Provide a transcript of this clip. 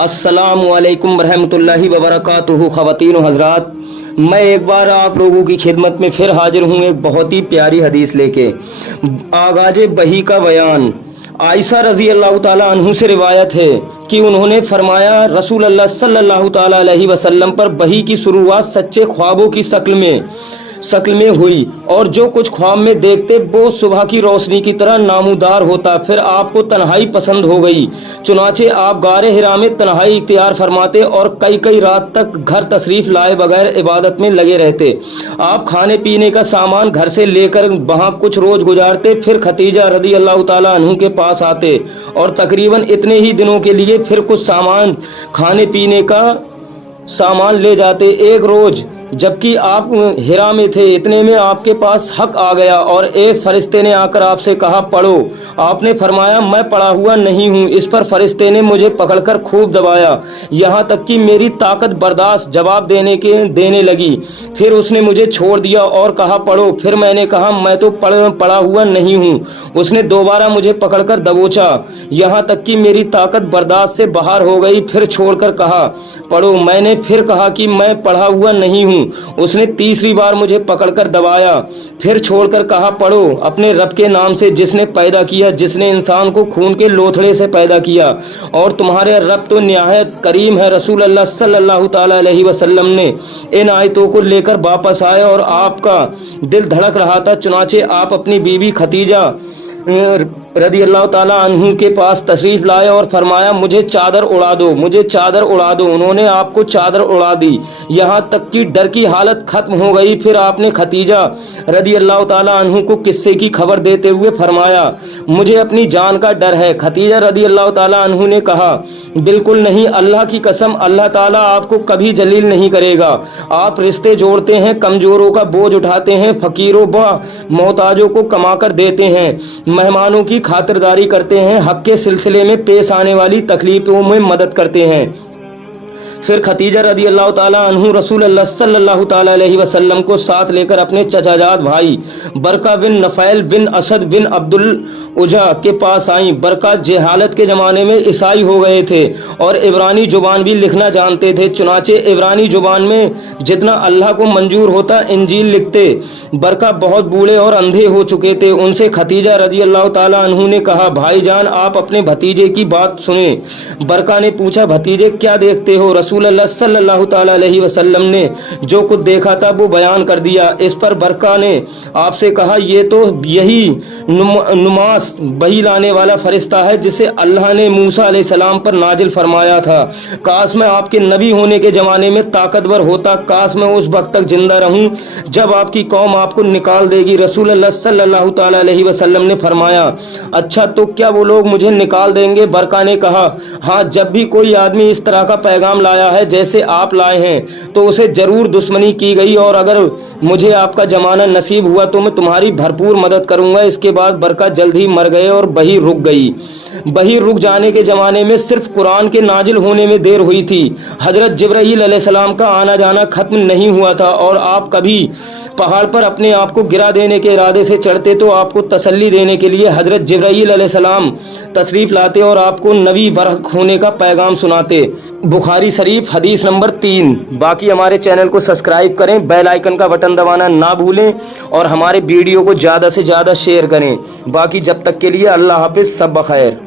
अस्सलामुअलैकुम वरहमतुल्लाहि वबरकातुहू। ख़वातीन व हज़रात, मैं एक बार आप लोगों की खिदमत में फिर हाजिर हूँ एक बहुत ही प्यारी हदीस लेके। आगाज़ बही का बयान। आयशा रज़ी अल्लाह ताला अन्हु से रिवायत है कि उन्होंने फरमाया, रसूल अल्लाह सल्लल्लाहु ताला अलैहि वसल्लम पर बही की शुरुआत सच्चे ख्वाबों की शक्ल में हुई, और जो कुछ ख्वाब में देखते वो सुबह की रोशनी की तरह नामूदार होता। फिर आपको तन्हाई पसंद हो गई, चुनाचे आप गारे हिरा में तन्हाई इख्तियार फरमाते और कई कई रात तक घर तशरीफ लाए बगैर इबादत में लगे रहते। आप खाने पीने का सामान घर से लेकर वहाँ कुछ रोज गुजारते, फिर खतीजा रदी अल्लाह ताला अन्हु के पास आते और तकरीबन इतने ही दिनों के लिए फिर कुछ सामान, खाने पीने का सामान ले जाते। एक रोज जबकि आप हिरा में थे, इतने में आपके पास हक आ गया और एक फरिश्ते ने आकर आपसे कहा, पढ़ो। आपने फरमाया, मैं पढ़ा हुआ नहीं हूँ। इस पर फरिश्ते ने मुझे पकड़कर खूब दबाया, यहाँ तक कि मेरी ताकत बर्दाश्त जवाब देने लगी। फिर उसने मुझे छोड़ दिया और कहा, पढ़ो। फिर मैंने कहा, मैं तो पढ़ा हुआ नहीं हूँ। उसने दोबारा मुझे पकड़कर दबोचा, यहाँ तक कि मेरी ताकत बर्दाश्त से बाहर हो गई। फिर छोड़कर कहा, पढ़ो। मैंने फिर कहा कि मैं पढ़ा हुआ नहीं हूँ। उसने तीसरी बार मुझे पकड़कर दबाया, फिर छोड़कर कहा, पढ़ो। अपने रब के नाम से जिसने पैदा किया, जिसने इंसान को खून के लोथड़े से पैदा किया, और तुम्हारे रब तो निहायत करीम है। रसूल अल्लाह सल्लल्लाहु ताला अलैहि वसल्लम ने इन आयतों को लेकर वापस आए और आपका दिल धड़क रहा था। चुनाचे आप अपनी बीवी खतीजा रदी अल्लाह ताला अन्हु के पास तशरीफ लाए और फरमाया, मुझे चादर उड़ा दो, मुझे चादर उड़ा दो। उन्होंने आपको चादर उड़ा दी, यहाँ तक कि डर की हालत खत्म हो गई। फिर आपने खतीजा रदी अल्लाह ताला अन्हु को किस्से की खबर देते हुए फरमाया, मुझे अपनी जान का डर है। खतीजा रदी अल्लाह ताला अन्हु ने कहा, बिल्कुल नहीं, अल्लाह की कसम, अल्लाह ताला आपको कभी जलील नहीं करेगा। आप रिश्ते जोड़ते हैं, कमजोरों का बोझ उठाते हैं, फकीरों व मोहताजों को कमाकर देते हैं, मेहमानों की खातिरदारी करते हैं, हक के सिलसिले में पेश आने वाली तकलीफों में मदद करते हैं। फिर खतीजा रदी अल्लाह ताला अन्हु रसूल अल्लाह सल्लल्लाहु ताला अलैहि वसल्लम को साथ लेकर अपने चचाजाद भाई बरका बिन नफैल बिन असद बिन अब्दुल उजा के पास आई। बरका जहालत के ज़माने में ईसाई हो गए थे और इब्रानी जुबान भी लिखना जानते थे। चुनाचे इब्रानी जुबान में जितना अल्लाह को मंजूर होता इंजील लिखते। बरका बहुत बूढ़े और अंधे हो चुके थे। उनसे खतीजा रदी अल्लाह ताला अन्हु ने कहा, भाईजान, आप अपने भतीजे की बात सुने। बरका ने पूछा, भतीजे क्या देखते हो? रसूल अल्लाह सल्लल्लाहु ताला अलैहि वसल्लम ने जो कुछ देखा था वो बयान कर दिया। इस पर बरका ने आपसे कहा, ये तो यही नुमास बही लाने वाला फरिश्ता है जिसे अल्लाह ने मूसा अलैहिस्सलाम पर नाजिल फरमाया था। काश मैं आपके नबी होने के ज़माने में ताकतवर होता, काश मैं उस वक्त तक जिंदा रहूं जब आपकी कौम आपको निकाल देगी। रसूल अल्लाह सल्लल्लाहु ताला अलैहि वसल्लम ने फरमाया, अच्छा, तो क्या वो लोग मुझे निकाल देंगे? बरका ने कहा, हाँ, जब भी कोई आदमी इस तरह का पैगाम लाया है जैसे आप लाए हैं तो उसे जरूर दुश्मनी की गई, और अगर मुझे आपका जमाना नसीब हुआ तो मैं तुम्हारी भरपूर मदद करूंगा। इसके बाद बरका जल्द ही मर गए और बही रुक गई। बही रुक जाने के ज़माने में सिर्फ कुरान के नाजिल होने में देर हुई थी। हजरत जिब्राईल अलैहिस्सलाम का आना जाना खत्म नहीं हुआ था, और आप कभी पहाड़ पर अपने आप को गिरा देने के इरादे से चढ़ते तो आपको तसल्ली देने के लिए हजरत जिब्राईल अलैहिस्सलाम तशरीफ लाते और आपको नबी बरहक होने का पैगाम सुनाते। बुखारी शरीफ हदीस नंबर 3। बाकी हमारे चैनल को सब्सक्राइब करें, बेल आइकन का बटन दबाना ना भूलें और हमारे वीडियो को ज़्यादा से ज़्यादा शेयर करें। बाकी जब तक के लिए अल्लाह हाफिज़, सब बखैर।